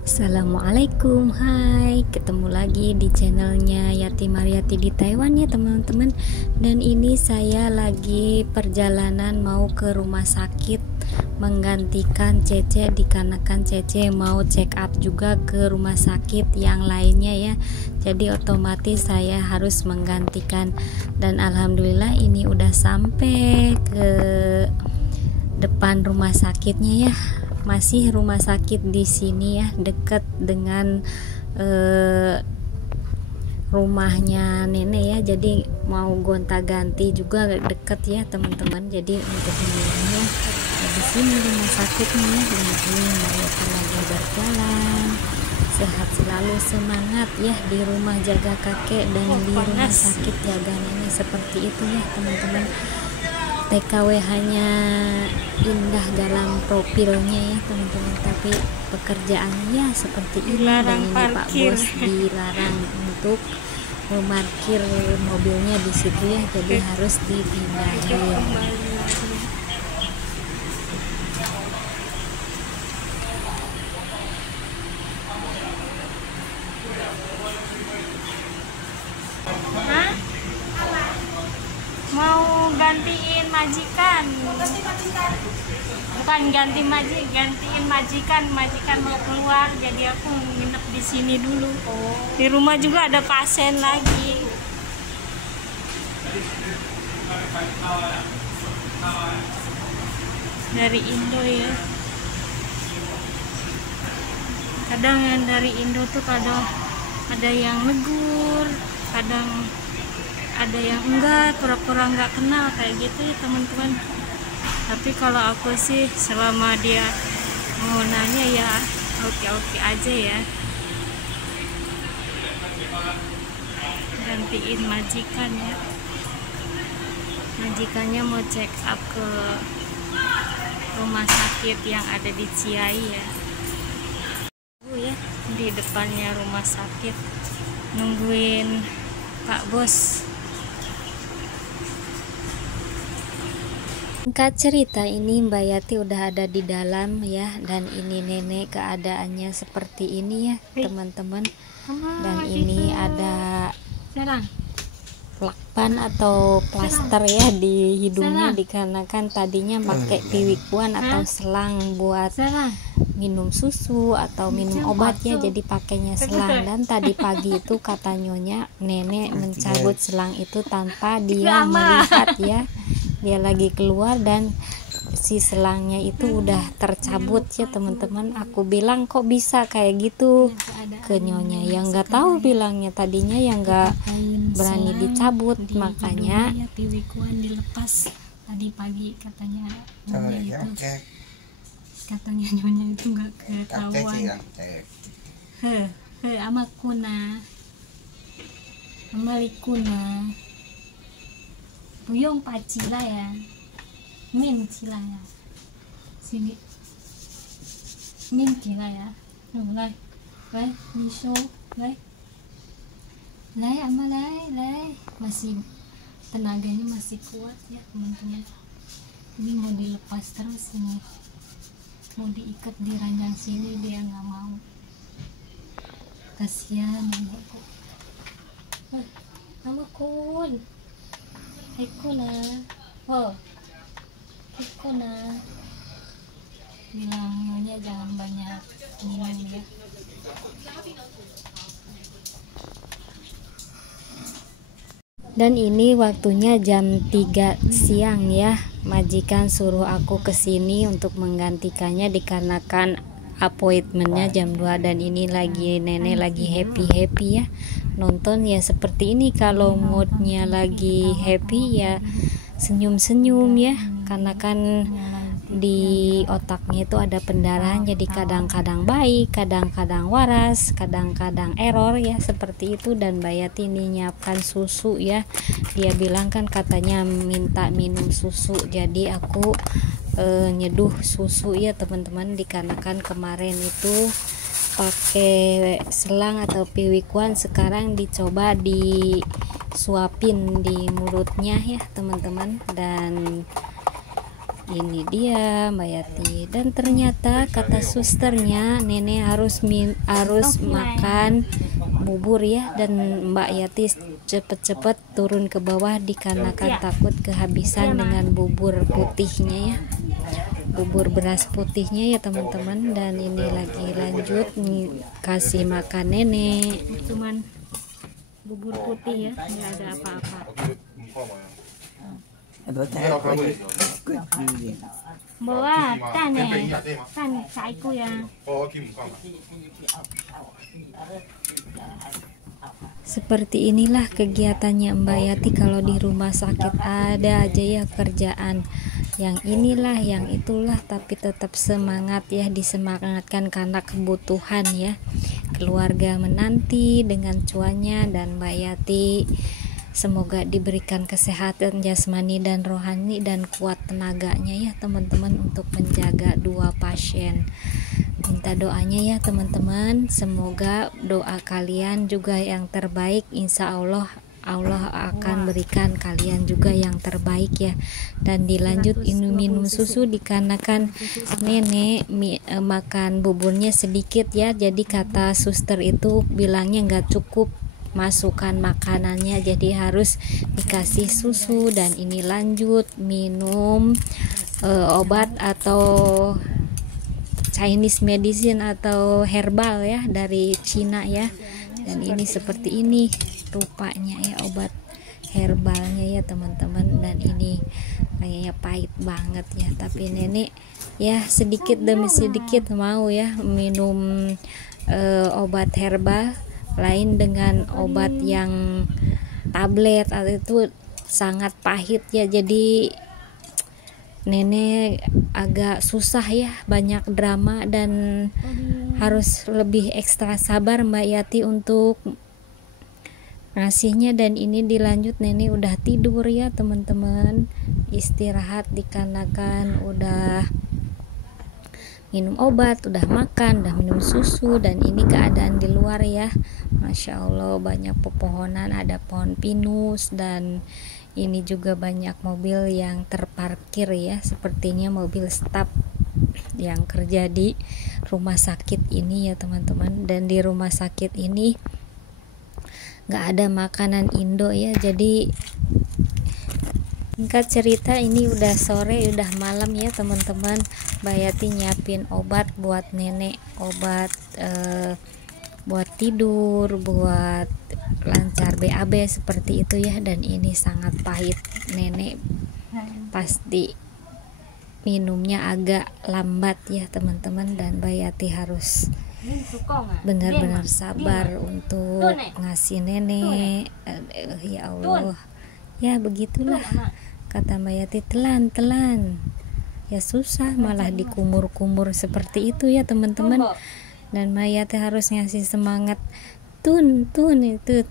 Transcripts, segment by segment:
Assalamualaikum, hai, ketemu lagi di channelnya Yati Mariati di Taiwan ya teman-teman. Dan ini saya lagi perjalanan mau ke rumah sakit menggantikan Cece, dikarenakan Cece mau check up juga ke rumah sakit yang lainnya ya. Jadi otomatis saya harus menggantikan, dan alhamdulillah ini udah sampai ke depan rumah sakitnya ya. Masih rumah sakit di sini ya, dekat dengan rumahnya nenek ya. Jadi mau gonta-ganti juga deket ya teman-teman. Jadi untuk memilihnya di sini rumah sakitnya ya. Dan ini Mbak Yati lagi berjalan. Sehat selalu, semangat ya di rumah jaga kakek dan di rumah sakit jaga nenek, seperti itu ya teman-teman. TKWH-nya indah dalam profilnya ya teman-teman, tapi pekerjaannya seperti ini. Dan ini Pak Bos dilarang untuk memarkir mobilnya di situ ya, jadi harus dipindahin. Mau gantiin majikan, bukan gantiin majikan mau keluar, jadi aku nginep di sini dulu. Di rumah juga ada pasien lagi. Dari Indo ya, kadang yang dari Indo tuh kadang ada yang negur, kadang ada yang enggak, pura-pura enggak kenal kayak gitu ya teman-teman. Tapi kalau aku sih selama dia mau nanya ya oke-oke aja ya. Gantiin majikan ya, majikannya mau check up ke rumah sakit yang ada di Ciai ya. Ya, di depannya rumah sakit nungguin Pak Bos. Singkat cerita, ini Mbak Yati udah ada di dalam ya, dan ini nenek keadaannya seperti ini ya teman-teman. Dan ini ada lakban atau plaster ya di hidungnya, dikarenakan tadinya pakai piwikuan atau selang buat minum susu atau minum obat ya, jadi pakainya selang. Dan tadi pagi itu kata nyonya, nenek mencabut selang itu tanpa dia melihat ya. Dia lagi keluar dan si selangnya itu udah tercabut ya teman-teman. Aku bilang kok bisa kayak gitu ke nyonya, yang nggak tahu bilangnya tadinya yang nggak berani dicabut, makanya piwikuan dilepas tadi pagi katanya nyonya itu. Katanya nyonya itu nggak ketahuan. Amakuna, amalikuna. Buyong pacila ya, min cila ya, sini min cila ya, lai, miso, lai, ama lai, masih tenaganya masih kuat ya teman-teman. Ini mau dilepas terus ini, mau diikat di ranjang sini, dia nggak mau, kasihan nenekku. Ama kun. Ikuna, ikuna, bilang nyonya jangan banyak minum ya. Dan ini waktunya jam 3 siang ya. Majikan suruh aku kesini untuk menggantikannya dikarenakan appointmentnya jam 2. Dan ini lagi nenek lagi happy ya nonton ya, seperti ini. Kalau moodnya lagi happy ya senyum-senyum ya, karena kan di otaknya itu ada pendarahan, jadi kadang-kadang baik, kadang-kadang waras, kadang-kadang error ya, seperti itu. Dan Mbak Yati ini nyiapkan susu ya, dia bilang kan katanya minta minum susu, jadi aku nyeduh susu ya teman-teman, dikarenakan kemarin itu pakai selang atau piwikuan, sekarang dicoba disuapin di mulutnya ya teman-teman. Dan Ini dia Mbak Yati, dan ternyata kata susternya nenek harus makan bubur ya, dan Mbak Yati cepet-cepet turun ke bawah dikarenakan takut kehabisan dengan bubur putihnya ya, bubur beras putihnya ya teman-teman. Dan ini lagi lanjut kasih makan nenek, cuman bubur putih ya, nggak ada apa-apa. Bawa tan saiku ya. Seperti inilah kegiatannya Mbak Yati kalau di rumah sakit, ada aja ya kerjaan yang inilah yang itulah, tapi tetap semangat ya, disemangatkan karena kebutuhan ya, keluarga menanti dengan cuanya. Dan Mbak Yati semoga diberikan kesehatan jasmani dan rohani dan kuat tenaganya ya teman-teman untuk menjaga 2 pasien. Minta doanya ya teman-teman, semoga doa kalian juga yang terbaik, insya Allah akan berikan kalian juga yang terbaik ya. Dan dilanjut minum susu dikarenakan nenek makan buburnya sedikit ya, jadi kata suster itu bilangnya nggak cukup masukkan makanannya, jadi harus dikasih susu. Dan ini lanjut minum obat atau Chinese medicine atau herbal ya dari Cina ya. Dan ini seperti ini rupanya ya, obat herbalnya ya teman-teman. Dan ini kayaknya pahit banget ya, tapi nenek ya sedikit demi sedikit mau ya minum obat herbal lain dengan obat yang tablet atau itu sangat pahit ya. Jadi nenek agak susah ya, banyak drama dan harus lebih ekstra sabar Mbak Yati untuk ngasihnya. Dan ini dilanjut nenek udah tidur ya teman-teman, istirahat dikarenakan udah minum obat, udah makan, udah minum susu. Dan ini keadaan di luar ya, Masya Allah banyak pepohonan, ada pohon pinus, dan ini juga banyak mobil yang terparkir ya, sepertinya mobil staf yang kerja di rumah sakit ini ya teman-teman. Dan di rumah sakit ini nggak ada makanan Indo ya, jadi singkat cerita ini udah sore, udah malam ya teman-teman. Mbak Yati nyiapin obat buat nenek, obat buat tidur, buat lancar BAB seperti itu ya. Dan ini sangat pahit, nenek pasti minumnya agak lambat ya teman-teman. Dan Mbak Yati harus benar-benar sabar untuk ngasih nenek. Ya Allah ya, begitulah kata Mbak Yati, telan ya, susah malah dikumur-kumur seperti itu ya teman-teman. Dan Mbak Yati harus ngasih semangat, tun itu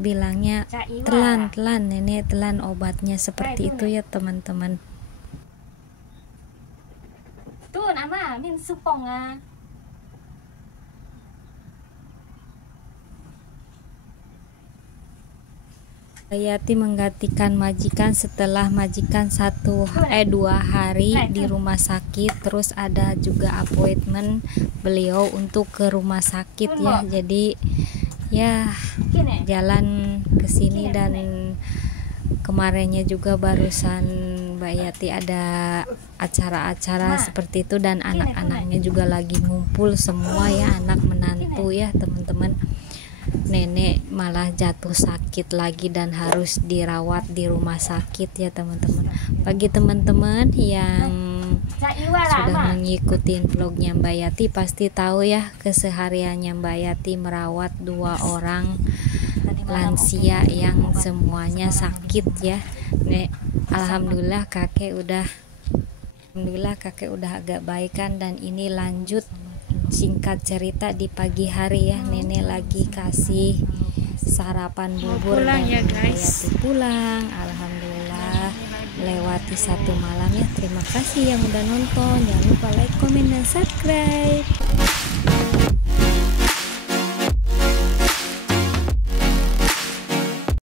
bilangnya telan nenek, telan obatnya seperti itu ya teman-teman. Tun ama min supong Mbak Yati menggantikan majikan setelah majikan 2 hari di rumah sakit, terus ada juga appointment beliau untuk ke rumah sakit ya. Jadi ya jalan ke sini, dan kemarinnya juga barusan Mbak Yati ada acara-acara seperti itu, dan anak-anaknya juga lagi ngumpul semua ya, anak menantu ya teman-teman. Nenek malah jatuh sakit lagi dan harus dirawat di rumah sakit ya teman-teman. Bagi teman-teman yang sudah mengikuti vlognya Mbak Yati pasti tahu ya kesehariannya Mbak Yati merawat 2 orang lansia yang semuanya sakit ya. Alhamdulillah kakek udah agak baikan. Dan ini lanjut singkat cerita di pagi hari ya, nenek lagi kasih sarapan bubur pulang dan ya guys. Yati pulang. Alhamdulillah melewati 1 malam ya. Terima kasih yang udah nonton, jangan lupa like, komen, dan subscribe.